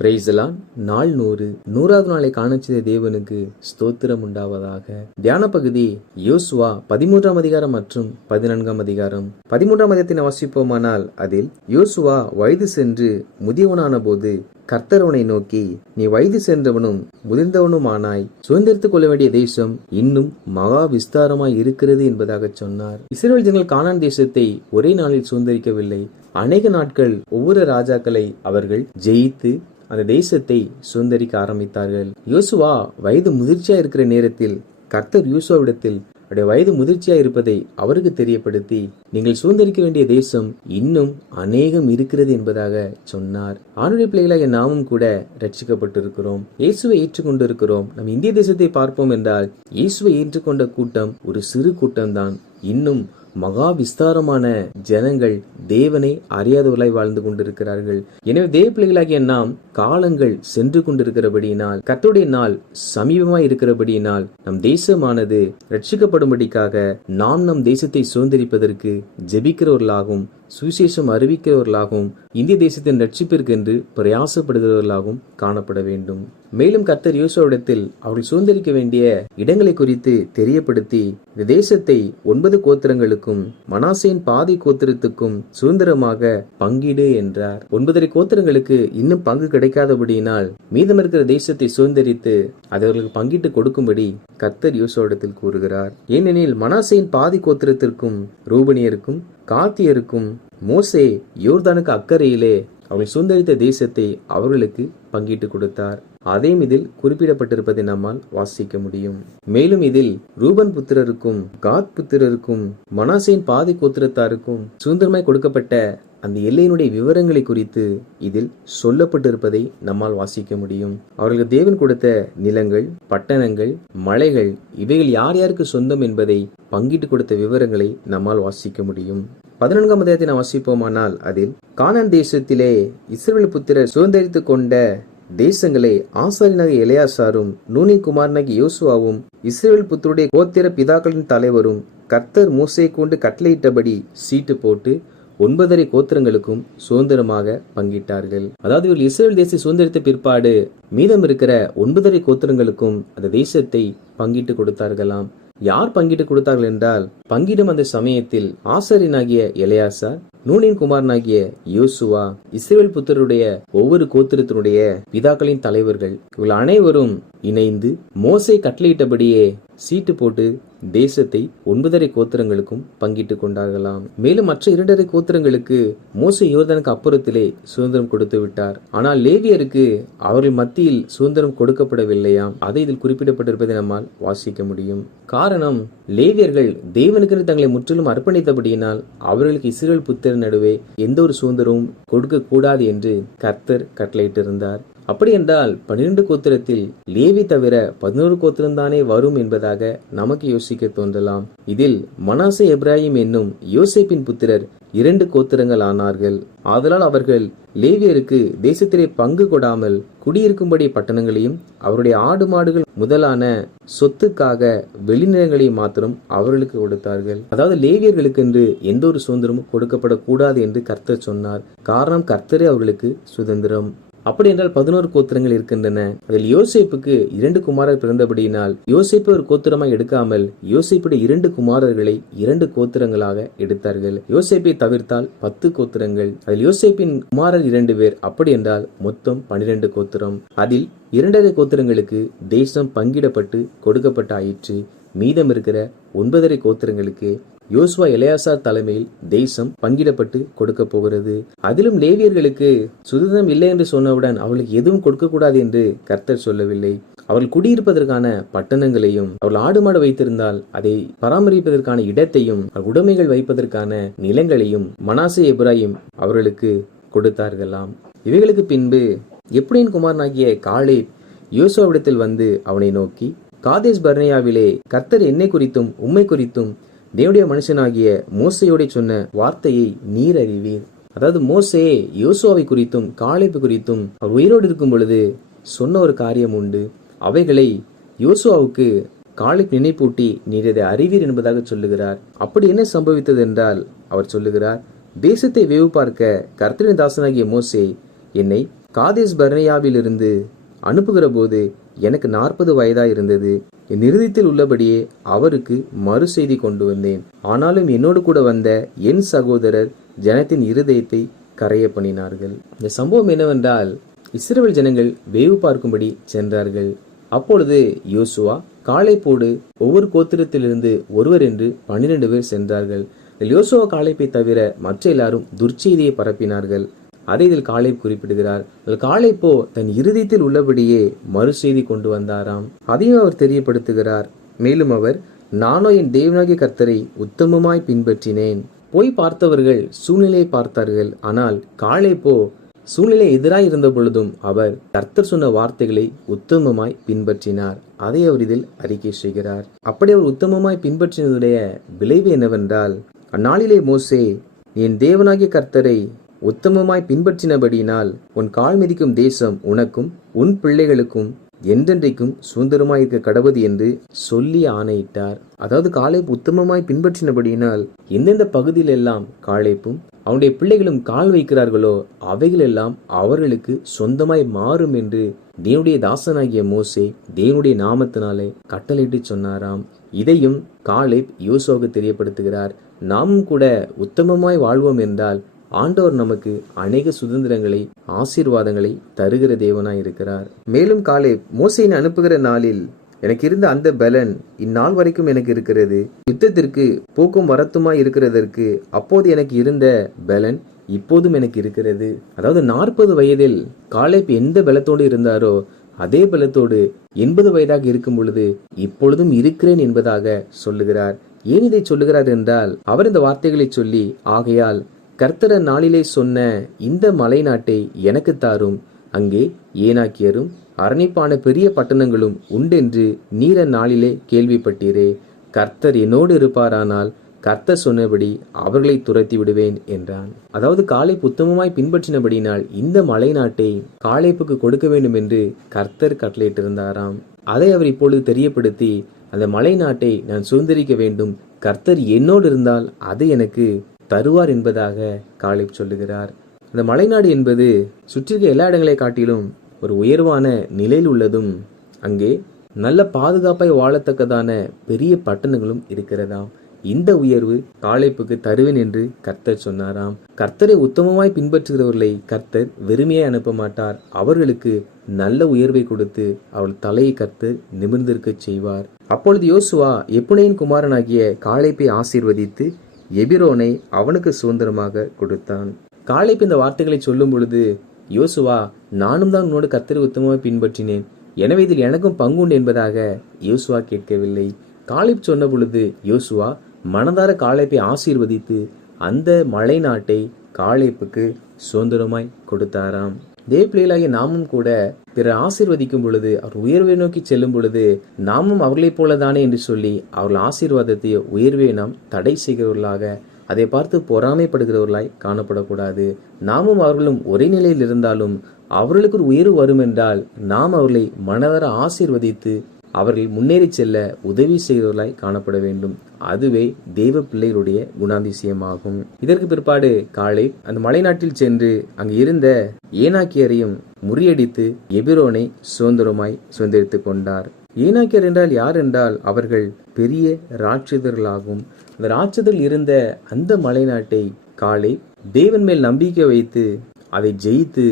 Praise the Lord. நாள் 100 100வது நாளை காணச் செய்த தேவனுக்கு ஸ்தோத்திரம் உண்டாவதாக. தியான பகுதி யோசுவா 13ஆம் அதிகாரம் மற்றும் 14ஆம் அதிகாரம். 13ஆம் அதிகாரத்தை வாசிப்போமானால், அதில் யோசுவா வயது சென்று முதியவனான போது கர்த்தர் அவனை நோக்கி, நீ வயது சென்றவனும் முதிர்ந்தவனுமானாய் சுதந்திரித்துக் கொள்ள வேண்டிய தேசம் இன்னும் மகா விஸ்தாரமாய் இருக்கிறது என்பதாக சொன்னார். இஸ்ரவேல் ஜனங்கள் கானான் தேசத்தை ஒரே நாளில் சுதந்திரிக்கவில்லை. அநேக நாட்கள் ஒவ்வொரு ராஜாக்களை அவர்கள் ஜெயித்து அந்த தேசத்தை சுதந்திரிக்க ஆரம்பித்தார்கள். யோசுவா வயது முதிர்ச்சியா இருக்கிற நேரத்தில் கர்த்தர் யோசுவாவிடத்தில் அவருடைய வயது இயேசுவா இருப்பதை அவருக்கு தெரியப்படுத்தி, நீங்கள் சுதந்திரிக்க வேண்டிய தேசம் இன்னும் அநேகம் இருக்கிறது என்பதாக சொன்னார். ஆணுடைய பிள்ளைகளாக நாமும் கூட ரட்சிக்கப்பட்டிருக்கிறோம். இயேசுவை ஏற்றுக்கொண்டிருக்கிறோம். நம் இந்திய தேசத்தை பார்ப்போம் என்றால், இயேசுவை ஏற்றுக்கொண்ட கூட்டம் ஒரு சிறு கூட்டம்தான். இன்னும் மகா விஸ்தாரமான ஜனங்கள் தேவனை அறியாதவர்களாய் வாழ்ந்து கொண்டிருக்கிறார்கள். எனவே தேவ பிள்ளைகளாகிய நாம் காலங்கள் சென்று கொண்டிருக்கிறபடியினால், கர்த்தருடைய நாள் சமீபமாய் இருக்கிறபடியினால், நம் தேசமானது ரட்சிக்கப்படும்படிக்காக நாம் நம் தேசத்தை சுதந்திரிப்பதற்கு ஜெபிக்கிறவர்களாகவும் சுவிசேஷம் அறிவிக்கிறவர்களாகவும் இந்திய தேசத்தின் ரட்சிப்பிற்கென்று பிரயாசப்படுகிறவர்களாகவும் காணப்பட வேண்டும். மேலும் கர்த்தர் யோசுவாவிடத்தில் அவர்கள் சுதந்திரிக்க வேண்டிய இடங்களை குறித்து தெரியப்படுத்தி, இந்த தேசத்தை 9 கோத்திரங்களுக்கும் மனாசேயின் பாதி கோத்திரத்துக்கும் சுதந்திரமாக பங்கிடு என்றார். 9 கோத்திரங்களுக்கு இன்னும் பங்கு கிடைக்காதபடியினால் மீதம் இருக்கிற தேசத்தை சுதந்திரித்து அதை அவர்களுக்கு பங்கிட்டு கொடுக்கும்படி கர்த்தர் யோசுவாவிடத்தில் கூறுகிறார். ஏனெனில் மனாசேயின் பாதி கோத்திரத்திற்கும் ரூபனியருக்கும் காத்தியருக்கும் மோசே யோர்தானுக்கு அக்கறையிலே அவர்கள் சுதந்திரித்த தேசத்தை அவர்களுக்கு பங்கிட்டு கொடுத்தார். அதையும் இதில் குறிப்பிடப்பட்டிருப்பதை நம்மால் வாசிக்க முடியும். மேலும் இதில் ரூபன் புத்திரருக்கும் காத் புத்திரருக்கும் மனாசேயின் பாதி கோத்திரத்தாருக்கும் சுதந்திரமாய் கொடுக்கப்பட்ட அந்த எல்லையினுடைய விவரங்களை குறித்து இதில் சொல்லப்பட்டிருப்பதை நம்மால் வாசிக்க முடியும். அவர்களுக்கு தேவன் கொடுத்த நிலங்கள், பட்டணங்கள், மலைகள் இவைகள் யார் யாருக்கு சொந்தம் என்பதை பங்கிட்டு கொடுத்த விவரங்களை நம்மால் வாசிக்க முடியும். 14ஆம் அதிகாரத்தை நாம் வாசிப்போமானால், அதில் கானான் தேசத்திலே இஸ்ரவேல் புத்திரர் சுதந்திரித்துக் கொண்ட தேசங்களை ஆசாரியனாகிய எலெயாசாரும் நூனின் குமாரனாகிய யோசுவாவும் இஸ்ரவேல் புத்தருடைய கோத்திர பிதாக்களின் தலைவரும் கர்த்தர் மோசே கொண்டு கட்டளையிட்டபடி சீட்டு போட்டு 9 கோத்திரங்களுக்கும் சுதந்திரமாக பங்கிட்டார்கள். அதாவது இவர்கள் இஸ்ரவேல் தேசத்தை சுதந்திரித்த பிற்பாடு மீதம் இருக்கிற 9 கோத்திரங்களுக்கும் அந்த தேசத்தை பங்கிட்டு கொடுத்தார்களாம். யார் பங்கிட்டு கொடுத்தார்கள் என்றால், பங்கிடும் அந்த சமயத்தில் ஆசாரியனாகிய எலெயாசார், நூனின் குமாரனாகிய யோசுவா, இஸ்ரவேல் புத்தருடைய ஒவ்வொரு கோத்திரத்தினுடைய பிதாக்களின் தலைவர்கள் இவர்கள் அனைவரும் இணைந்து மோசே கட்டளையிட்டபடியே சீட்டு போட்டு தேசத்தை 9 கோத்திரங்களுக்கும் பங்கிட்டு கொண்டார்களாம். மேலும் மற்ற 2 கோத்திரங்களுக்கு மோசே யோர்தானுக்கு அப்புறத்திலே சுதந்திரம் கொடுத்து விட்டார். ஆனால் லேவியருக்கு அவர்கள் மத்தியில் சுதந்திரம் கொடுக்கப்படவில்லையாம். அதை இதில் குறிப்பிடப்பட்டிருப்பதை நம்மால் வாசிக்க முடியும். காரணம், லேவியர்கள் தேவனுக்கு தங்களை முற்றிலும் அர்ப்பணித்தபடியினால் அவர்களுக்கு இஸ்ரவேல் புத்திரர் நடுவே எந்த ஒரு சுதந்திரமும் கொடுக்க கூடாது என்று கர்த்தர் கட்டளையிட்டிருந்தார். அப்படி என்றால் 12 கோத்திரத்தில் லேவி தவிர 11 கோத்திரம்தானே வரும் என்பதாக நமக்கு யோசிக்க தோன்றலாம். இதில் மனாசே எப்ராஹிம் என்னும் யோசேப்பின் புத்திரர் 2 கோத்திரங்கள் ஆனார்கள். ஆதலால் அவர்கள் லேவியருக்கு தேசத்திலே பங்கு கொடாமல் குடியிருக்கும்படி பட்டணங்களையும் அவருடைய ஆடு மாடுகள் முதலான சொத்துக்காக வெளிநிலங்களையும் மாத்திரம் அவர்களுக்கு கொடுத்தார்கள். அதாவது லேவியர்களுக்கு என்று எந்த ஒரு சுதந்திரமும் கொடுக்கப்படக்கூடாது என்று கர்த்தர் சொன்னார். காரணம், கர்த்தரே அவர்களுக்கு சுதந்திரம். அப்படி என்றால் 11 கோத்திரங்கள் இருக்கின்றன. அதில் யோசேப்புக்கு 2 குமாரர் பிறந்தபடியினால் யோசேப்பு ஒரு கோத்திரமாய் எடுக்காமல் யோசேப்புடைய 2 குமாரர்களை 2 கோத்திரங்களாக எடுத்தார்கள். யோசேப்பை தவிர்த்தால் 10 கோத்திரங்கள். அதில் யோசேப்பின் குமாரர் 2 பேர். அப்படி என்றால் மொத்தம் 12 கோத்திரம். அதில் 2 கோத்திரங்களுக்கு தேசம் பங்கிடப்பட்டு கொடுக்கப்பட்ட ஆயிற்று. மீதம் இருக்கிற 9 கோத்திரங்களுக்கு யோசுவா எலெயாசார் தலைமையில் தேசம் பங்கிடப்பட்டு கொடுக்க போகிறது. அதிலும் லேவியர்களுக்கு சுதந்திரம் இல்லை என்று சொன்னவுடன் அவர்களுக்கு எதுவும் கொடுக்க கூடாது என்று கர்த்தர் சொல்லவில்லை. அவர்கள் குடியிருப்பதற்கான பட்டணங்களையும், அவர்கள் ஆடு மாடு வைத்திருந்தால் அதை பராமரிப்பதற்கான இடத்தையும், உடைமைகள் வைப்பதற்கான நிலங்களையும் மனாசே எப்ராஹிம் அவர்களுக்கு கொடுத்தார்களாம். இவைகளுக்கு பின்பு எப்ராஹிம் குமாரனாகிய காலேப் யோசுவாவிடத்தில் வந்து அவனை நோக்கி, காதேஸ் பர்னேயாவிலே கர்த்தர் என்னை குறித்தும் உம்மை குறித்தும் தேவனுடைய மனுஷனாகிய மோசையோட சொன்ன வார்த்தையை நீர் அறிவீர். அதாவது மோசே யோசுவாவை குறித்தும் காலேபு குறித்தும் அவர் உயிரோடு இருக்கும் பொழுது சொன்ன ஒரு காரியம் உண்டு. அவைகளை யோசுவாவுக்கு காலேப் நினைப்பூட்டி நீர் இதை அறிவீர் என்பதாக சொல்லுகிறார். அப்படி என்ன சம்பவித்தது என்றால், அவர் சொல்லுகிறார், தேசத்தை வேவு பார்க்க கர்த்தரின் தாசனாகிய மோசே என்னை காதேஸ் பர்னேயாவிலிருந்து அனுப்புகிற போது எனக்கு 40 வயதாய் இருந்தது. என் இருதயத்தில் உள்ளபடியே அவருக்கு மறு செய்தி கொண்டு வந்தேன். ஆனாலும் என்னோடு கூட வந்த என் சகோதரர் ஜனத்தின் இருதயத்தை கரைய பண்ணினார்கள். இந்த சம்பவம் என்னவென்றால், இஸ்ரவேல் ஜனங்கள் வேவு பார்க்கும்படி சென்றார்கள். அப்பொழுது யோசுவா காலேப்போடு ஒவ்வொரு கோத்திரத்திலிருந்து ஒருவர் என்று 12 பேர் சென்றார்கள். யோசுவா காலேப்பை தவிர மற்ற எல்லாரும் துர்ச்செய்தியை பரப்பினார்கள். அதை இதில் காலேப் குறிப்பிடுகிறார். காலேப்போ தன் இருதயத்தில் உள்ளபடியே மறு செய்தி கொண்டு வந்தாராம். அதையும் அவர் தெரியப்படுத்துகிறார். மேலும் அவர், நானோ என் தேவனாகிய கர்த்தரை உத்தமமாய் பின்பற்றினேன். போய் பார்த்தவர்கள் சூழ்நிலையை பார்த்தார்கள். ஆனால் காலேப்போ சூழ்நிலை எதிராய் இருந்த பொழுதும் அவர் கர்த்தர் சொன்ன வார்த்தைகளை உத்தமமாய் பின்பற்றினார். அதை அவர் இதில் அறிக்கை செய்கிறார். அப்படி அவர் உத்தமமாய் பின்பற்றினதுடைய விளைவு என்னவென்றால், அந்நாளிலே மோசே, என் தேவனாகிய கர்த்தரை உத்தமமாய் பின்பற்றினபடியினால் உன் கால் மிதிக்கும் தேசம் உனக்கும் உன் பிள்ளைகளுக்கும் என்றென்றைக்கும் சுதந்திரமாய் இருக்க கடவுது என்று சொல்லி ஆணையிட்டார். அதாவது காலேப் உத்தமமாய் பின்பற்றினபடியினால் எந்தெந்த பகுதியில் எல்லாம் காலேப்பும் அவனுடைய பிள்ளைகளும் கால் வைக்கிறார்களோ அவைகளெல்லாம் அவர்களுக்கு சொந்தமாய் மாறும் என்று தேவனுடைய தாசனாகிய மோசே தேவனுடைய நாமத்தினாலே கட்டளையிட்டு சொன்னாராம். இதையும் காலேப் யோசுவாவுக்கு தெரியப்படுத்துகிறார். நாமும் கூட உத்தமமாய் வாழ்வோம் என்றால் ஆண்டவர் நமக்கு அநேக சுதந்திரங்களை, ஆசீர்வாதங்களை தருகிற தேவனாய் இருக்கிறார். மேலும் காலேப், மோசேயை அனுப்புகிற நாளில் எனக்கு இருந்த அந்த பலன் இந்நாள் வரைக்கும் எனக்கு இருக்கிறது. யுத்தத்திற்கு போக்கும் வரத்துமாய் இருக்கிறதற்கு அப்போது எனக்கு இருந்த பலன் இப்போதும் எனக்கு இருக்கிறது. அதாவது 40 வயதில் காலேப் எந்த பலத்தோடு இருந்தாரோ அதே பலத்தோடு 80 வயதாக இருக்கும் பொழுது இப்பொழுதும் இருக்கிறேன் என்பதாக சொல்லுகிறார். ஏன் இதை சொல்லுகிறார் என்றால், அவர் இந்த வார்த்தைகளை சொல்லி, ஆகையால் கர்த்தர் நாளிலே சொன்ன இந்த மலை நாட்டை எனக்கு தாரும், அங்கே ஏனாக்கியரும் அரணிப்பான பெரிய பட்டணங்களும் உண்டென்று நீர நாளிலே கேள்விப்பட்டீரே. கர்த்தர் என்னோடு இருப்பாரானால் கர்த்தர் சொன்னபடி அவர்களை துரத்தி விடுவேன் என்றான். அதாவது காலேப் உத்தமமாய் பின்பற்றினபடினால் இந்த மலை நாட்டை காலேப்புக்கு கொடுக்க வேண்டும் என்று கர்த்தர் கட்டளையிட்டிருந்தாராம். அதை அவர் இப்பொழுது தெரியப்படுத்தி, அந்த மலை நாட்டை நான் சுதந்திரிக்க வேண்டும், கர்த்தர் என்னோடு இருந்தால் அது எனக்கு தருவார் என்பதாக காலேப் சொல்லுகிறார். அந்த மலைநாடு என்பது சுற்றிருக்க எல்லா இடங்களை காட்டிலும் ஒரு உயர்வான நிலையில் உள்ளதும், அங்கே நல்ல பாதுகாப்பாய் வாழத்தக்கதான பெரிய பட்டணங்களும் இருக்கிறதாம். இந்த உயர்வு காலேப்புக்கு தருவேன் என்று கர்த்தர் சொன்னாராம். கர்த்தரை உத்தமமாய் பின்பற்றுகிறவர்களை கர்த்தர் வெறுமையாய் அனுப்ப மாட்டார். அவர்களுக்கு நல்ல உயர்வை கொடுத்து அவள் தலையை கர்த்தர் நிமிர்ந்திருக்க செய்வார். அப்பொழுது யோசுவா எப்புனேயின் குமாரனாகிய காலேப்பை ஆசீர்வதித்து எபிரோனை அவனுக்கு சுதந்திரமாக கொடுத்தான். காலேப் இந்த வார்த்தைகளை சொல்லும் பொழுது யோசுவா, நானும் தான் உன்னோடு கர்த்தரை உத்தமமாய் பின்பற்றினேன், எனவே இதில் எனக்கும் பங்குண்டு என்பதாக யோசுவா கேட்கவில்லை. காலேப் சொன்ன பொழுது யோசுவா மனதார காலேப்பை ஆசீர்வதித்து அந்த மலை நாட்டை காலேப்புக்கு சுதந்திரமாய் கொடுத்தாராம். தேவ பிள்ளைகளாகிய நாமும் கூட பிறர் ஆசீர்வதிக்கும் பொழுது, அவர் உயர்வை நோக்கி செல்லும் பொழுது, நாமும் அவர்களைப் போலதானே என்று சொல்லி அவர்கள் ஆசீர்வாதத்தையோ உயர்வை நாம் தடை செய்கிறவர்களாக, அதை பார்த்து பொறாமைப்படுகிறவர்களாய் காணப்படக்கூடாது. நாமும் அவர்களும் ஒரே நிலையில் இருந்தாலும் அவர்களுக்கு ஒரு உயர்வு வரும் என்றால் நாம் அவர்களை மனதார ஆசீர்வதித்து அவர்கள் முன்னேறி செல்ல உதவி செய்கிறவர்களாய் காணப்பட வேண்டும். அதுவே தேவ பிள்ளைகளுடைய குணாதிசயமாகும். இதற்கு பிற்பாடு காலேப் அந்த மலைநாட்டில் சென்று அங்கு இருந்த ஏனாக்கியரையும் முறியடித்து எபிரோனை சுதந்திரித்துக் கொண்டார். ஏனாக்கியர் என்றால் யார் என்றால், அவர்கள் பெரிய ராட்சதர்களாகும். அந்த ராட்சதர்கள் இருந்த அந்த மலைநாட்டை காலேப் தேவன் மேல் நம்பிக்கை வைத்து அதை ஜெயித்து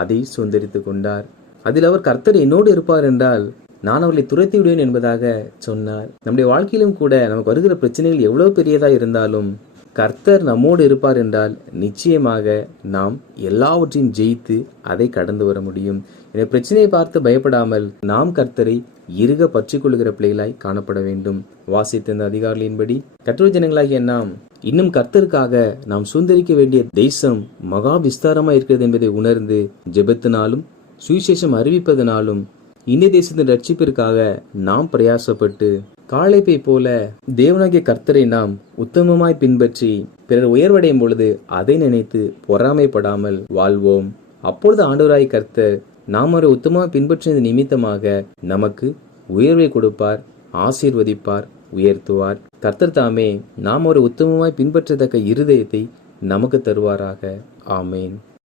அதை சுதந்திரித்துக் கொண்டார். அதில் அவர், கர்த்தர் என்னோடு இருப்பார் என்றால் நான் அவர்களை துரத்தி விடுவேன் என்பதாக சொன்னார். நம்முடைய வாழ்க்கையிலும் கூட நமக்கு வருகிற பிரச்சனைகள் எவ்வளவு பெரியதா இருந்தாலும் கர்த்தர் நம்மோடு இருப்பார் என்றால் நிச்சயமாக நாம் எல்லாவற்றையும் ஜெயித்து அதை கடந்து வர முடியும். இந்த பிரச்சனையை பார்த்து பயப்படாமல் நாம் கர்த்தரை இறுக பற்றி கொள்ளுகிற பிள்ளைகளாய் காணப்பட வேண்டும். வாசித்த இந்த அதிகாரிகளின்படி கர்த்தருடைய ஜனங்களாகிய நாம் இன்னும் கர்த்தருக்காக நாம் சுதந்திரிக்க வேண்டிய தேசம் மகா விஸ்தாரமா இருக்கிறது என்பதை உணர்ந்து ஜெபத்தினாலும் சுவிசேஷம் அறிவிப்பதனாலும் இந்த தேசத்தின் ரட்சிப்பிற்காக நாம் பிரயாசப்பட்டு காலேப்பை போல தேவனாகிய கர்த்தரை நாம் உத்தமமாய் பின்பற்றி பிறர் உயர்வடையும் பொழுது அதை நினைத்து பொறாமைப்படாமல் வாழ்வோம். அப்பொழுது ஆண்டவராய் கர்த்தர் நாம் அவரை உத்தமமாய் பின்பற்றினது நிமித்தமாக நமக்கு உயர்வை கொடுப்பார், ஆசீர்வதிப்பார், உயர்த்துவார். கர்த்தர் தாமே நாம் அவரை உத்தமமாய் பின்பற்றத்தக்க இருதயத்தை நமக்கு தருவாராக. ஆமேன்.